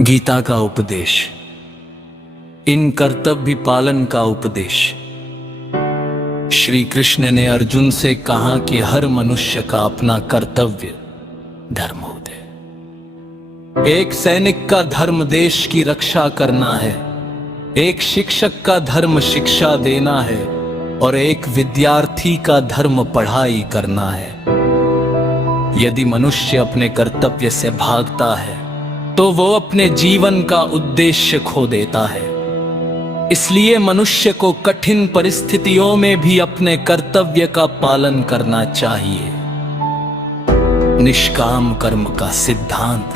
गीता का उपदेश, इन कर्तव्य पालन का उपदेश। श्री कृष्ण ने अर्जुन से कहा कि हर मनुष्य का अपना कर्तव्य धर्म होता है। एक सैनिक का धर्म देश की रक्षा करना है, एक शिक्षक का धर्म शिक्षा देना है और एक विद्यार्थी का धर्म पढ़ाई करना है। यदि मनुष्य अपने कर्तव्य से भागता है तो वो अपने जीवन का उद्देश्य खो देता है। इसलिए मनुष्य को कठिन परिस्थितियों में भी अपने कर्तव्य का पालन करना चाहिए। निष्काम कर्म का सिद्धांत।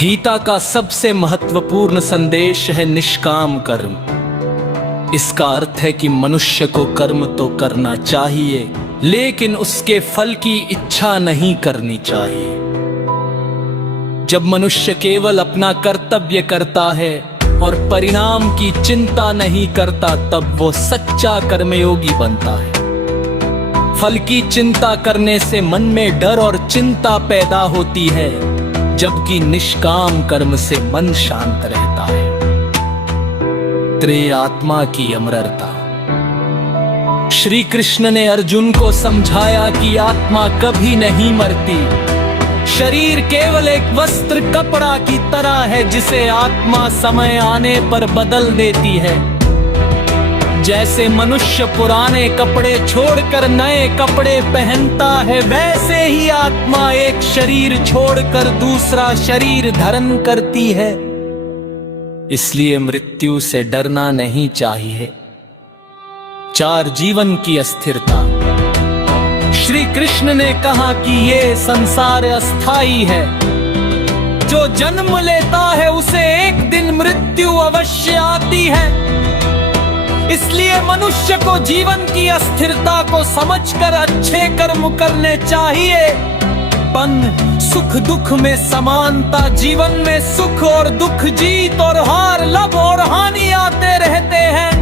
गीता का सबसे महत्वपूर्ण संदेश है निष्काम कर्म। इसका अर्थ है कि मनुष्य को कर्म तो करना चाहिए, लेकिन उसके फल की इच्छा नहीं करनी चाहिए। जब मनुष्य केवल अपना कर्तव्य करता है और परिणाम की चिंता नहीं करता, तब वो सच्चा कर्मयोगी बनता है। फल की चिंता करने से मन में डर और चिंता पैदा होती है, जबकि निष्काम कर्म से मन शांत रहता है। आत्मा की अमरता। श्री कृष्ण ने अर्जुन को समझाया कि आत्मा कभी नहीं मरती। शरीर केवल एक वस्त्र कपड़ा की तरह है, जिसे आत्मा समय आने पर बदल देती है। जैसे मनुष्य पुराने कपड़े छोड़कर नए कपड़े पहनता है, वैसे ही आत्मा एक शरीर छोड़कर दूसरा शरीर धारण करती है। इसलिए मृत्यु से डरना नहीं चाहिए। 4 जीवन की अस्थिरता। श्री कृष्ण ने कहा कि ये संसार अस्थाई है। जो जन्म लेता है उसे एक दिन मृत्यु अवश्य आती है। इसलिए मनुष्य को जीवन की अस्थिरता को समझकर अच्छे कर्म करने चाहिए। सुख दुख में समानता। जीवन में सुख और दुख, जीत और हार, लाभ और हानि आते रहते हैं।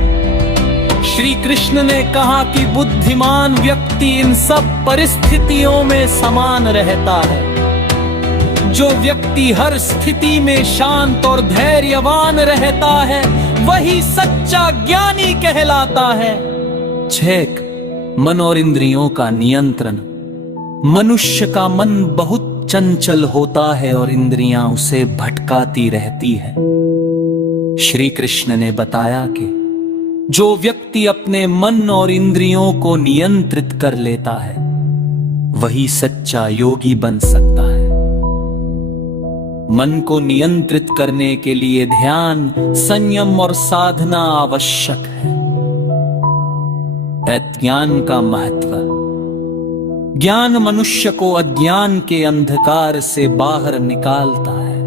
श्री कृष्ण ने कहा कि बुद्धिमान व्यक्ति इन सब परिस्थितियों में समान रहता है। जो व्यक्ति हर स्थिति में शांत और धैर्यवान रहता है, वही सच्चा ज्ञानी कहलाता है। 6 मन और इंद्रियों का नियंत्रण। मनुष्य का मन बहुत चंचल होता है और इंद्रियां उसे भटकाती रहती है। श्री कृष्ण ने बताया कि जो व्यक्ति अपने मन और इंद्रियों को नियंत्रित कर लेता है, वही सच्चा योगी बन सकता है। मन को नियंत्रित करने के लिए ध्यान, संयम और साधना आवश्यक है। ज्ञान का महत्व। ज्ञान मनुष्य को अज्ञान के अंधकार से बाहर निकालता है।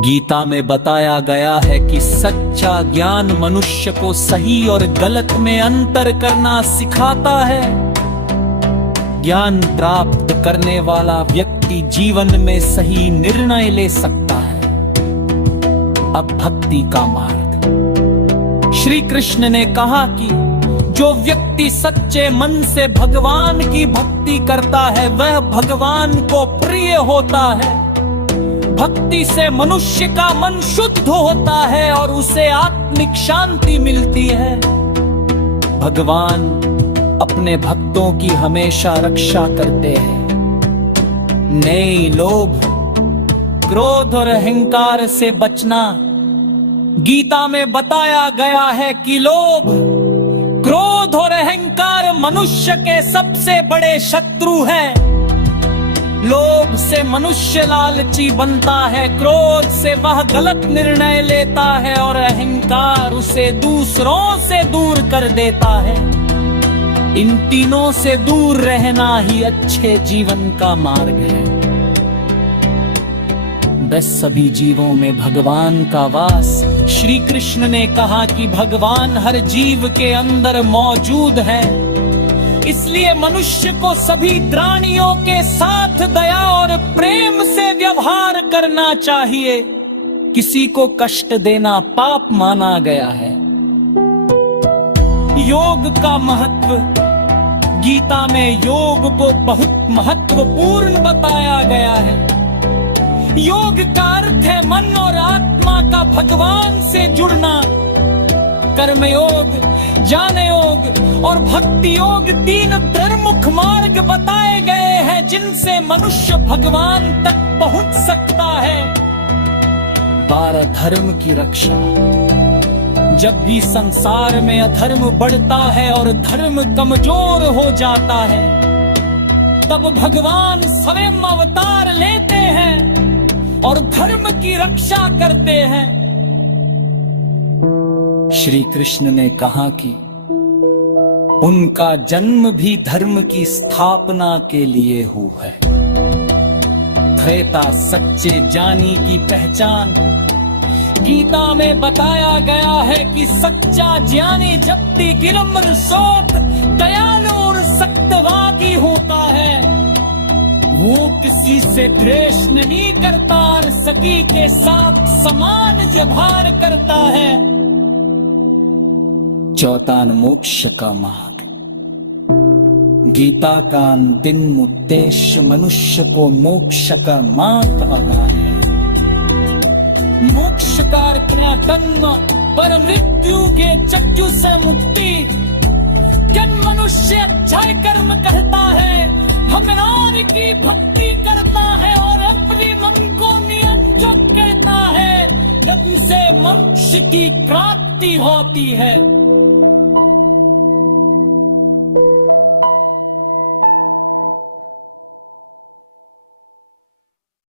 गीता में बताया गया है कि सच्चा ज्ञान मनुष्य को सही और गलत में अंतर करना सिखाता है। ज्ञान प्राप्त करने वाला व्यक्ति जीवन में सही निर्णय ले सकता है। अब भक्ति का मार्ग। श्री कृष्ण ने कहा कि जो व्यक्ति सच्चे मन से भगवान की भक्ति करता है, वह भगवान को प्रिय होता है। भक्ति से मनुष्य का मन शुद्ध होता है और उसे आत्मिक शांति मिलती है। भगवान अपने भक्तों की हमेशा रक्षा करते हैं। नहीं, लोभ, क्रोध और अहंकार से बचना। गीता में बताया गया है कि लोभ, क्रोध और अहंकार मनुष्य के सबसे बड़े शत्रु हैं। लोभ से मनुष्य लालची बनता है, क्रोध से वह गलत निर्णय लेता है और अहंकार उसे दूसरों से दूर कर देता है। इन तीनों से दूर रहना ही अच्छे जीवन का मार्ग है। बस सभी जीवों में भगवान का वास। श्री कृष्ण ने कहा कि भगवान हर जीव के अंदर मौजूद है। इसलिए मनुष्य को सभी प्राणियों के साथ दया और प्रेम से व्यवहार करना चाहिए। किसी को कष्ट देना पाप माना गया है। योग का महत्व। गीता में योग को बहुत महत्वपूर्ण बताया गया है। योग का अर्थ है मन और आत्मा का भगवान से जुड़ना। कर्म योग, ज्ञान योग और भक्ति योग 3 प्रमुख मार्ग बताए गए हैं जिनसे मनुष्य भगवान तक पहुंच सकता है। 12 धर्म की रक्षा। जब भी संसार में अधर्म बढ़ता है और धर्म कमजोर हो जाता है, तब भगवान स्वयं अवतार लेते हैं और धर्म की रक्षा करते हैं। श्री कृष्ण ने कहा कि उनका जन्म भी धर्म की स्थापना के लिए हुआ है। त्रेता सच्चे ज्ञानी की पहचान। गीता में बताया गया है कि सच्चा ज्ञानी जप्ती गिलम्र सोत दयालु और सत्यवादी होता है। वो किसी से द्वेष नहीं करता और सभी के साथ समान व्यवहार करता है। चौथा मोक्ष का मार्ग। गीता का अंतिम उद्देश्य मनुष्य को मोक्ष का मार्ग बताना है। मोक्ष का जन्म पर मृत्यु के चक्र से मुक्ति। जन मनुष्य अच्छा कर्म करता है, भगवान की भक्ति करता है और अपने मन को नियंत्रित करता है, जब उसे मोक्ष की प्राप्ति होती है।